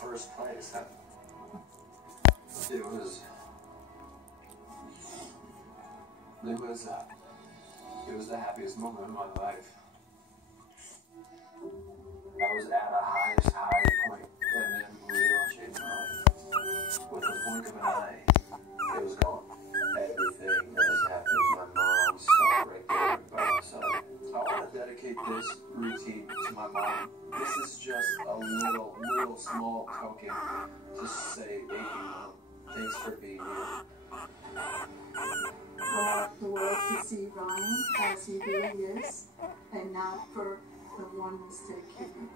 first place. It was the happiest moment of my life. I was at a high point, and then Leo changed my life. With the blink of an eye, it was gone. Everything that was happening to my mom stopped right there by my side. I want to dedicate this routine to my mom. This is just a little small token to say thank you, Mom. Thanks for being here. For the world to see Ryan as he really is, and not for the one mistake he made.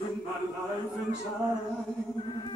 In my life and time